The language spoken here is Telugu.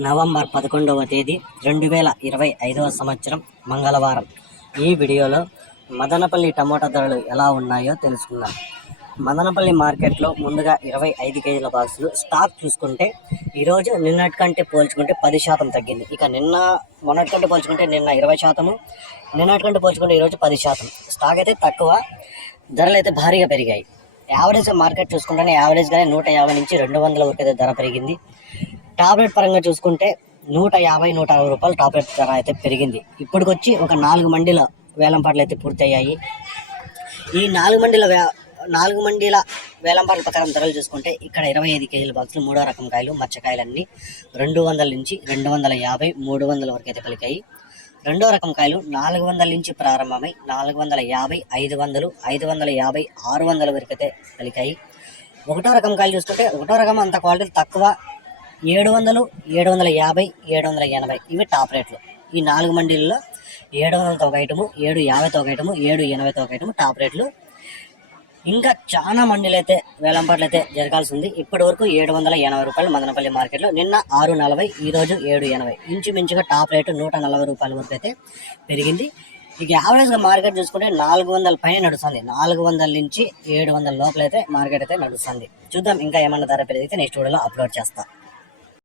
నవంబర్ పదకొండవ తేదీ రెండు వేల ఇరవై ఐదవ సంవత్సరం మంగళవారం. ఈ వీడియోలో మదనపల్లి టమోటా ధరలు ఎలా ఉన్నాయో తెలుసుకుందాం. మదనపల్లి మార్కెట్లో ముందుగా ఇరవై ఐదు కేజీల బాక్సులు. స్టాక్ చూసుకుంటే ఈరోజు నిన్నటి కంటే పోల్చుకుంటే పది శాతం తగ్గింది. ఇక నిన్న మొన్నటి కంటే పోల్చుకుంటే నిన్న ఇరవై శాతము. నిన్నటి కంటే పోల్చుకుంటే ఈరోజు పది శాతం. స్టాక్ అయితే తక్కువ ధరలు అయితే భారీగా పెరిగాయి. యావరేజ్ మార్కెట్ చూసుకుంటేనే యావరేజ్గానే నూట యాభై నుంచి రెండు వందల వరకు అయితే ధర పెరిగింది. టాబ్లెట్ పరంగా చూసుకుంటే నూట యాభై నూట అరవై రూపాయలు టాబ్లెట్ ధర అయితే పెరిగింది. ఇప్పటికొచ్చి ఒక నాలుగు మండీల వేలంపాట్లు అయితే పూర్తయ్యాయి. ఈ నాలుగు మండీల వే నాలుగు మండీల వేలంపాట్ల ప్రకారం ధరలు చూసుకుంటే ఇక్కడ ఇరవై ఐదు కేజీల బాక్సులు మూడో రకం కాయలు మచ్చకాయలన్నీ రెండు వందల నుంచి రెండు వందల యాభై మూడు వందల వరకు అయితే పలికాయి. రెండో రకం కాయలు నాలుగు వందల నుంచి ప్రారంభమై నాలుగు వందల యాభై ఐదు వందలు ఐదు వందల యాభై ఆరు వందల వరకు అయితే పలికాయి. ఒకటో రకం కాయలు చూసుకుంటే ఒకటో రకం అంత క్వాలిటీ తక్కువ ఏడు వందలు ఏడు వందల యాభై ఏడు వందల ఎనభై. ఇవి టాప్ రేట్లు. ఈ నాలుగు మండీల్లో ఏడు వందలతో ఒక ఐటము ఏడు యాభైతో ఒక ఐటము ఏడు ఎనభైతో ఒక ఐటము టాప్ రేట్లు. ఇంకా చాలా మండీలు అయితే వేలంపాట్లు అయితే జరగాల్సి ఉంది ఇప్పటి వరకు ఏడు వందల ఎనభై రూపాయలు మదనపల్లి మార్కెట్లో నిన్న ఆరు నలభై ఈరోజు ఏడు ఎనభై. ఇంచుమించుగా టాప్ రేటు నూట నలభై రూపాయల వరకు అయితే పెరిగింది. ఇక యావరేజ్గా మార్కెట్ చూసుకుంటే నాలుగు వందల పైన నడుస్తుంది. నాలుగు వందల నుంచి ఏడు వందల లోపల అయితే మార్కెట్ అయితే నడుస్తుంది. చూద్దాం ఇంకా ఏమన్నా ధర పెరిగితే నెక్స్ట్ వీడియోలో అప్లోడ్ చేస్తా.